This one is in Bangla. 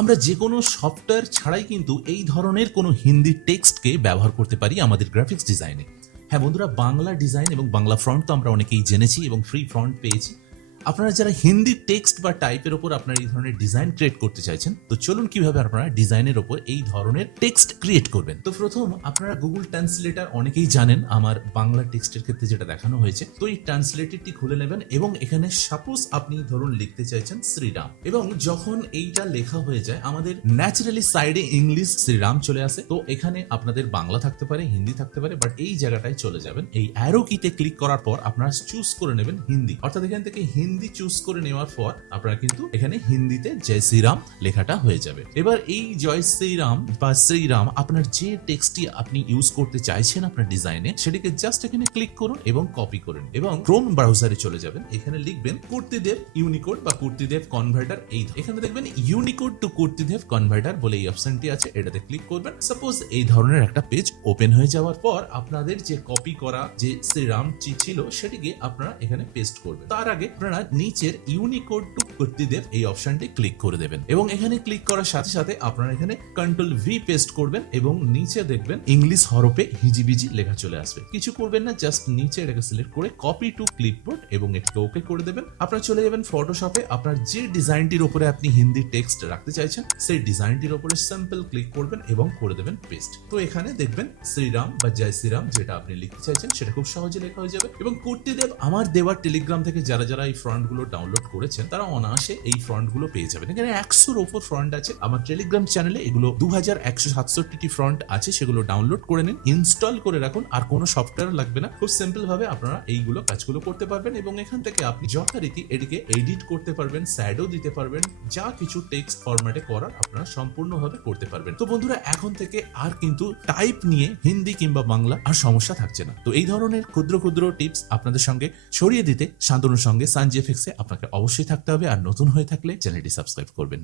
আমরা যে কোনো সফটওয়্যার ছাড়াই কিন্তু এই ধরনের কোনো হিন্দি টেক্সটকে ব্যবহার করতে পারি আমাদের গ্রাফিক্স ডিজাইনে। হ্যাঁ বন্ধুরা, বাংলা ডিজাইন এবং বাংলা ফ্রন্ট তো আমরা অনেকেই জেনেছি এবং ফ্রি ফ্রন্ট পেয়েছি। আপনারা যারা হিন্দি টেক্সট বা টাইপের ওপর আপনারা এই ধরনের ডিজাইন ক্রিয়েট করতে চাইছেন, তো চলুন কিভাবে আপনারা ডিজাইনের ওপর এই ধরনের টেক্সট ক্রিয়েট করবেন। তো প্রথম আপনারা গুগল ট্রান্সলেটর অনেকেই জানেন, আমার বাংলা টেক্সটের ক্ষেত্রে যেটা দেখানো হয়েছে, তো এই ট্রান্সলেটরটি খুলে নেবেন এবং এখানে সাপোজ আপনি ধরুন লিখতে চাইছেন শ্রীরাম, এবং যখন এইটা লেখা হয়ে যায় আমাদের ন্যাচারালি সাইডে ইংলিশ শ্রীরাম চলে আসে। তো এখানে আপনাদের বাংলা থাকতে পারে, হিন্দি থাকতে পারে, বাট এই জায়গাটায় চলে যাবেন, এই অ্যারো কিতে ক্লিক করার পর আপনারা চুজ করে নেবেন হিন্দি, অর্থাৎ এখান থেকে হিন্দি চুজ করে নেওয়ার পর আপনারা কিন্তু এখানে হিন্দিতে জয় শ্রীরাম লেখাটা হয়ে যাবে। এবার এই জয় শ্রীরাম বা শ্রীরাম আপনার যে টেক্সটটি আপনি ইউজ করতে চাইছেন আপনার ডিজাইনে, সেটিকে জাস্ট এখানে ক্লিক করুন এবং কপি করুন এবং ক্রোম ব্রাউজারে চলে যাবেন। এখানে লিখবেন কূর্তিদেব ইউনিকোড বা কূর্তিদেব কনভার্টার। এই এখানে দেখবেন ইউনিকোড টু কূর্তিদেব কনভার্টার বলে এই অপশনটি আছে, এটাতে ক্লিক করবেন। সাপোজ এই ধরনের একটা পেজ ওপেন হয়ে যাওয়ার পর আপনাদের যে কপি করা যে শ্রীরামটি ছিল সেটিকে আপনারা এখানে পেস্ট করবেন। তার আগে আপনারা নিচের ইউনিকোড টু কূর্তিদেব এই অপশনটি ক্লিক করে দেবেন এবং এখানে ক্লিক করার সাথে সাথে আপনারা এখানে কন্ট্রোল ভি পেস্ট করবেন এবং নিচে দেখবেন ইংলিশ হরফে হিজিবিজি লেখা চলে আসবে। কিছু করবেন না, জাস্ট নিচে এটাকে সিলেক্ট করে কপি টু ক্লিপবোর্ড এবং এটাকে ওকে করে দেবেন। আপনারা চলে যাবেন ফটোশপে, আপনার যে ডিজাইনটির উপরে আপনি হিন্দি টেক্সট রাখতে চাইছেন সেই ডিজাইনটির উপরে সিম্পল ক্লিক করবেন এবং করে দেবেন পেস্ট। তো এখানে দেখবেন শ্রীরাম বা জয় শ্রীরাম যেটা আপনি লিখতে চাইছেন সেটা খুব সহজে লেখা হয়ে যাবে। এবং কূর্তিদেব আমার দেওয়ার টেলিগ্রাম থেকে যারা যারা এই ফ্রন্ট গুলো ডাউনলোড করেছেন তারা অনায়াসে এই ফ্রন্ট গুলো পেয়ে যাবেন। এখানে 100-র উপর ফ্রন্ট আছে। আমার টেলিগ্রাম চ্যানেলে এগুলো 2167টি ফ্রন্ট আছে, সেগুলো ডাউনলোড করে নিন, ইনস্টল করে রাখুন, আর কোনো সফটওয়্যার লাগবে না। খুব সিম্পল ভাবে আপনারা এইগুলো কাজগুলো করতে পারবেন এবং এখান থেকে আপনি যথারীতি এটিকে এডিট করতে পারবেন, শ্যাডো দিতে পারবেন, যা কিছু টেক্সট ফরম্যাটে করার আপনারা সম্পূর্ণভাবে করতে পারবেন। তো বন্ধুরা, এখন থেকে আর কিন্তু টাইপ নিয়ে হিন্দি কিংবা বাংলা আর সমস্যা থাকছে না। তো এই ধরনের ক্ষুদ্র ক্ষুদ্র টিপস আপনাদের সঙ্গে ছড়িয়ে দিতে শান্তনুর সঙ্গে সানজি এফএক্সে আপনাকে অবশ্যই থাকতে হবে, আর নতুন হয়ে থাকলে চ্যানেলটি সাবস্ক্রাইব করবেন।